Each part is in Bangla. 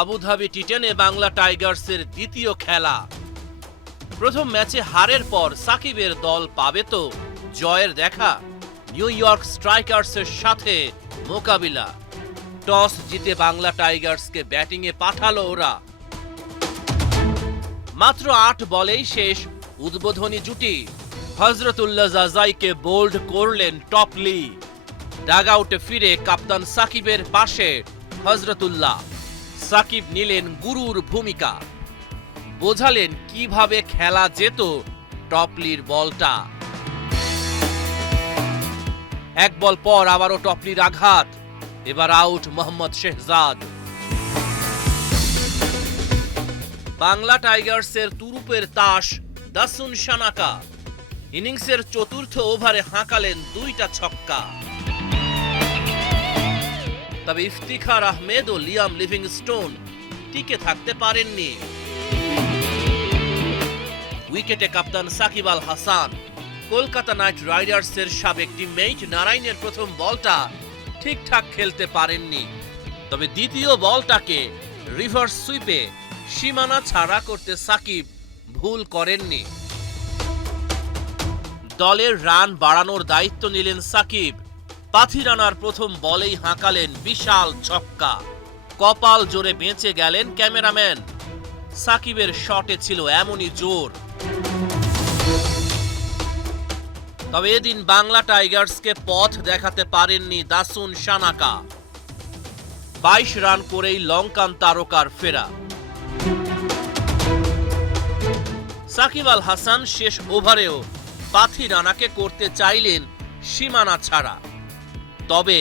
আবুধাবি টি10 বাংলা টাইগার্সের দ্বিতীয় খেলা। প্রথম ম্যাচে হারের পর সাকিবের দল পাবে তো জয়ের দেখা। নিউ ইয়র্ক স্ট্রাইকার্সের সাথে মোকাবিলা। টস জিতে বাংলা টাইগার্সকে ব্যাটিংয়ে পাঠালো ওরা। মাত্র ৮ বলেই শেষ উদ্বোধনী জুটি। হযরতুল্লাহ জাজাইকে বোল্ড করলেন টপলি। ডাগআউটে ফিরে কাপ্তান সাকিবের পাশে হযরতুল্লাহ। সাকিব নিলেন গুরুর ভূমিকা, বোঝালেন কিভাবে খেলা যেত টপলির বলটা। এক বল পর আবারও টপলির আঘাত, এবার আউট মোহাম্মদ শেহজাদ। বাংলা টাইগার্সের তুরুপের তাস দাসুন সানাকা। ইনিংসের চতুর্থ ওভারে হাঁকালেন ২টা ছক্কা। তবে ইফতিখার আহমেদ ও লিয়াম লিভিংস্টোন টিকে থাকতে পারেননি। উইকেটে কাপ্তান সাকিব আল হাসান। কলকাতা নাইট রাইডার্সের সাবেক টিমমেট নারাইনের প্রথম বলটা ঠিকঠাক খেলতে পারেননি, তবে দ্বিতীয় বলটাকে রিভার্স সুইপে সীমানা ছাড়া করতে সাকিব ভুল করেননি। দলের রান বাড়ানোর দায়িত্ব নিলেন সাকিব। পাথিরানার প্রথম বলেই হাঁকালেন বিশাল ছক্কা। কপাল জোরে বেঁচে গেলেন ক্যামেরাম্যান। সাকিবের শটে ছিল এমনই জোর। তবে এদিন বাংলা টাইগার্সকে পথ দেখাতে পারেননি দাসুন সানাকা। ২২ রান করেই লঙ্কান তারকার ফেরা। সাকিব আল হাসান শেষ ওভারেও পাথিরানাকে করতে চাইলেন সীমানা ছাড়া, তবে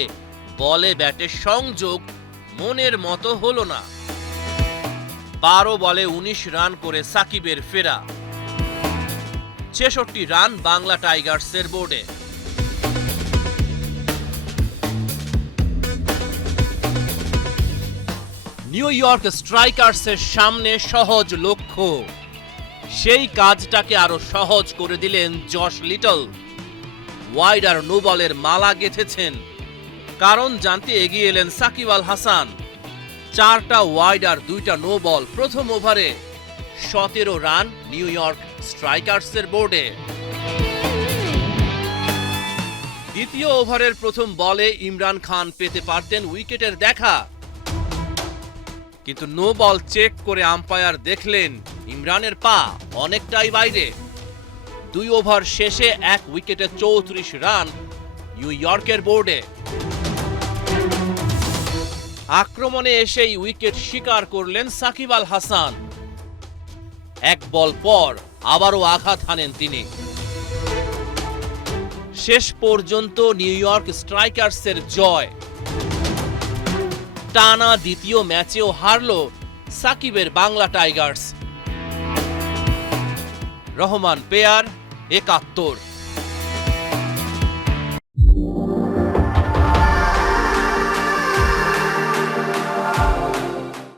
বলে ব্যাটে সংযোগ মনের মতো হলো না। ১২ বলে ১৯ রান করে সাকিবের ফেরা। ৬৬ রান বাংলা টাইগার্সের বোর্ডে। নিউ ইয়র্ক স্ট্রাইকার্সের সামনে সহজ লক্ষ্য। সেই কাজটাকে আরো সহজ করে দিলেন জশ লিটল। ওয়াইড আর নো বলের মালা গেঁথেছেন। কারণ জানতে এগিয়ে এলেন সাকিব আল হাসান। ৪টা ওয়াইড আর ২টা নো বল প্রথম ওভারে। ১৭ রান নিউ ইয়র্ক স্ট্রাইকার্সের বোর্ডে। দ্বিতীয় ওভারের প্রথম বলে ইমরান খান পেতে পারতেন উইকেটের দেখা, কিন্তু নো বল চেক করে আম্পায়ার দেখলেন ইমরানের পা অনেকটাই বাইরে। ২ ওভার শেষে ১ উইকেটে ৩৪ রান নিউ ইয়র্কের বোর্ডে। আক্রমণে এসেই উইকেট শিকার করলেন সাকিব আল হাসান। ১ বল পর আবারও আঘাত হানেন তিনি। শেষ পর্যন্ত নিউ ইয়র্ক স্ট্রাইকার্সের জয়। টানা দ্বিতীয় ম্যাচেও হারল সাকিবের বাংলা টাইগার্স। রহমান পেয়ার ৭১।